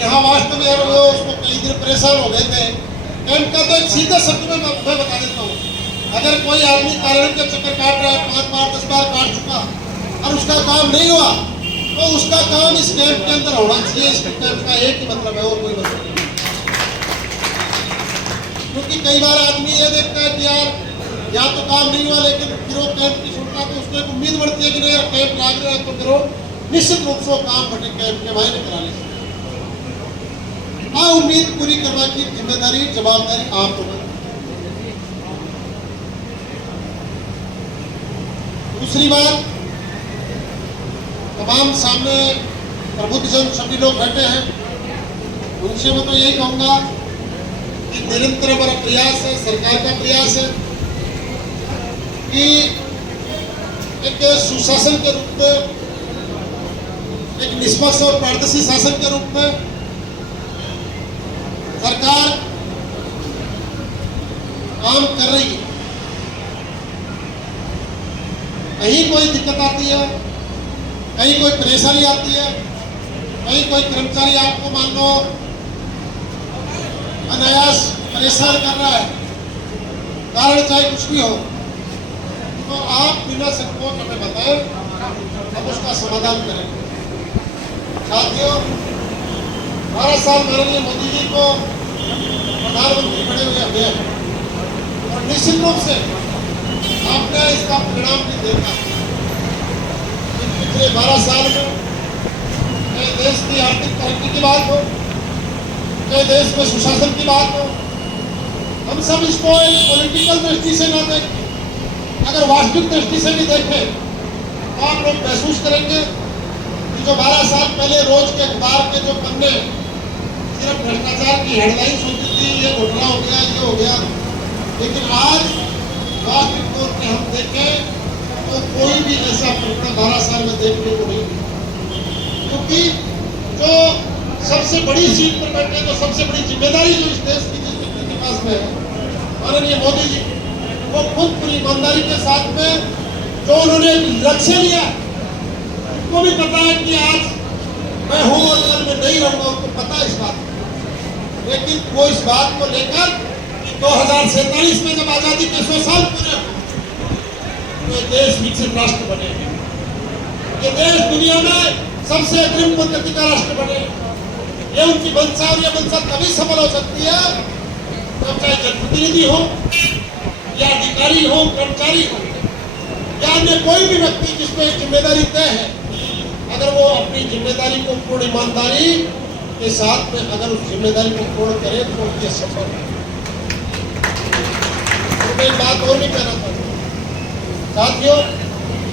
यहाँ वास्तव में यार वो उसको कई दिन परेशान हो गए थे। कैंप का तो एक सीधा शब्द में मैं बता देता हूँ, अगर कोई आदमी कार्यालय के चक्कर काट रहा है, 5 बार 10 बार काट चुका और उसका काम नहीं हुआ, तो उसका काम इस कैंप के अंदर होना चाहिए। इस कैंप का एक ही मतलब है और कोई मतलब नहीं। क्योंकि कई बार आदमी ये देखता है कि यार या तो काम नहीं हुआ, लेकिन फिर वो कैंप की छूटता तो उसको एक उम्मीद बढ़ती है कि नहीं यार कैंप लाग रहा है तो फिर वो निश्चित रूप से काम बटे कैंप के मायने कराने से उम्मीद पूरी करवा की जिम्मेदारी जवाबदारी आप लोगों की। दूसरी बात, तमाम सामने प्रबुद्धजन सभी लोग बैठे हैं, उनसे मैं तो यही कहूंगा कि निरंतर हमारा प्रयास है, सरकार का प्रयास है कि एक सुशासन के रूप में, एक निष्पक्ष और पारदर्शी शासन के रूप में सरकार काम कर रही है। कहीं कोई दिक्कत आती है, कहीं कोई परेशानी आती है, कहीं कोई कर्मचारी आपको मान लो अनायास परेशान कर रहा है, कारण चाहे कुछ भी हो, तो आप बिना संकोच हमें बताएं, हम उसका समाधान करेंगे। साथियों, 12 साल माननीय मोदी जी को प्रधानमंत्री बने हुए हैं और निश्चित रूप से आपने इसका परिणाम भी देखा। पिछले 12 साल में चाहे देश की आर्थिक तरक्की की बात हो, चाहे देश में सुशासन की बात हो, हम सब इसको एक पॉलिटिकल दृष्टि से ना देखें, अगर वास्तविक दृष्टि से भी देखें तो आप लोग महसूस करेंगे कि जो 12 साल पहले रोज के अखबार के जो पन्ने सिर्फ भ्रष्टाचार की हेडलाइंस होती थी, ये घोटाला हो गया, ये हो गया, लेकिन आज वास्तविक तौर पे हम देखें तो कोई भी ऐसा प्रकरण 12 साल में देखने को नहीं मिला। क्योंकि जो सबसे बड़ी सीट पर बैठे, जो सबसे बड़ी जिम्मेदारी जो इस देश की जिस व्यक्ति के पास में है, माननीय मोदी जी, वो खुद पूरी ईमानदारी के साथ में जो उन्होंने लक्ष्य लिया, उनको भी पता है कि आज मैं हूं और कल मैं नहीं रहूंगा, उनको पता है इस बात, लेकिन वो इस बात को लेकर कि 2047 में जब आजादी के 100 साल पूरे तो ये देश विकसित राष्ट्र बने, ये देश दुनिया में सबसे अग्रिम प्रगति का राष्ट्र बने, ये उनकी मंशा और ये मंशा तभी सफल हो सकती है जब चाहे जनप्रतिनिधि हो या अधिकारी हो, कर्मचारी हो या अन्य कोई भी व्यक्ति जिसको एक जिम्मेदारी तय है, अगर वो अपनी जिम्मेदारी को पूर्ण ईमानदारी के साथ में अगर उस जिम्मेदारी को पूर्ण करे तो ये सफल है। तो मैं बात और भी कहना चाहता हूँ साथियों,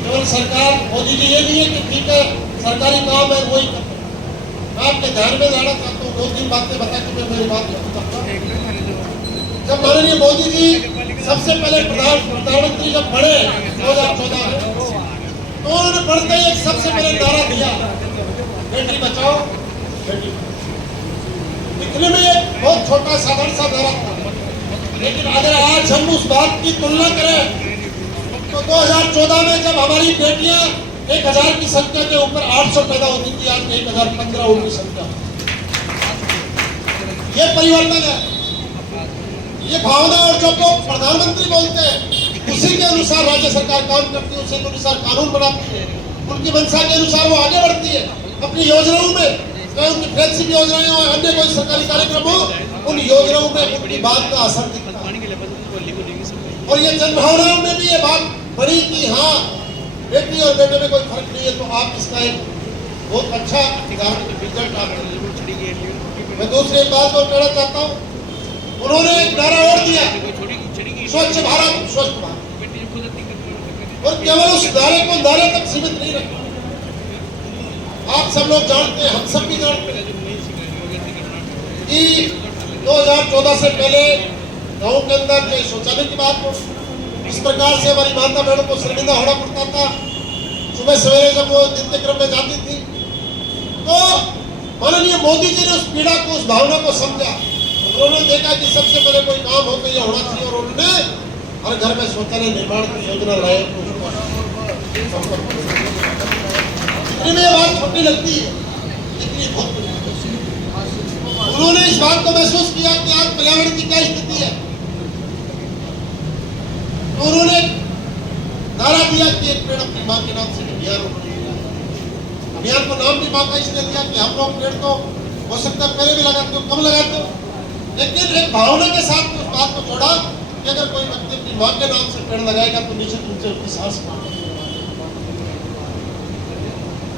केवल सरकार मोदी जी ये नहीं है कि ठीक है सरकारी काम है वही करते हैं। मैं आपके ध्यान में लाना चाहता हूँ, 2-3 बातें बता के मैं मेरी बात खत्म करता हूँ। जब माननीय मोदी जी सबसे पहले प्रधानमंत्री जब बने 2014 में, तो उन्होंने बढ़ते ही एक सबसे पहले नारा दिया, बेटी बचाओ बेटी पढ़ाओ। दिखने में एक बहुत छोटा साधारण सा नारा था, लेकिन अगर आज हम उस बात की तुलना करें तो 2014 में जब हमारी बेटियां 1000 की संख्या के ऊपर 800 पैदा होती थी, आज 1015 उनकी संख्या। ये परिवर्तन है, ये भावना। और जब लोग प्रधानमंत्री बोलते हैं उसी के अनुसार राज्य सरकार काम करती है, उसी के अनुसार कानून बनाती है, उनकी मंशा के अनुसार वो आगे बढ़ती है अपनी योजनाओं में, चाहे उनकी फ्लैगशिप योजनाएं हो, अन्य कोई सरकारी कार्यक्रम हो, उन योजनाओं में उनकी बात का असर दिखता है। और ये जनभावनाओं में भी ये बात बड़ी कि हाँ बेटी और बेटे में कोई फर्क नहीं है, तो आप इसका एक बहुत अच्छा रिजल्ट आप। मैं दूसरी बात और कहना चाहता हूँ, उन्होंने एक नारा और दिया, स्वच्छ भारत स्वच्छ भारत, और केवल उस नारे को नारे तक सीमित नहीं रखा। आप सब लोग जानते हैं, हम सब भी जानते हैं कि 2014 से पहले गाँव के अंदर जो शौचालय की बात हो, इस प्रकार से हमारी माता बहनों को शर्मिंदा होना पड़ता था। सुबह सवेरे जब वो नित्य क्रम में जाती थी, तो माननीय मोदी जी ने उस पीड़ा को, उस भावना को समझा। उन्होंने देखा कि सबसे पहले कोई काम हो तो ये होना चाहिए, और उन्होंने हर घर में शौचालय निर्माण की योजना लाए। इतनी में बात छोटी लगती है, इतनी बहुत उन्होंने इस बात को महसूस किया कि आज पर्यावरण की क्या स्थिति है, तो उन्होंने नारा दिया कि एक पेड़ अपनी मां के नाम से अभियान। अभियान को नाम भी मां का इसलिए दिया कि हम लोग पेड़ तो हो सकता है पहले भी लगाते हो, कम लगाते हो, लेकिन एक भावना के साथ उस बात को जोड़ा कि अगर कोई व्यक्ति अपनी मां के नाम से पेड़ लगाएगा तो निश्चित रूप से उसकी सांस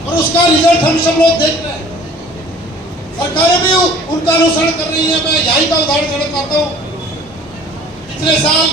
और उसका रिजल्ट हम सब लोग देख रहे हैं। सरकारें भी उनका अनुसरण कर रही है। मैं यही का उदाहरण देना चाहता हूँ। पिछले साल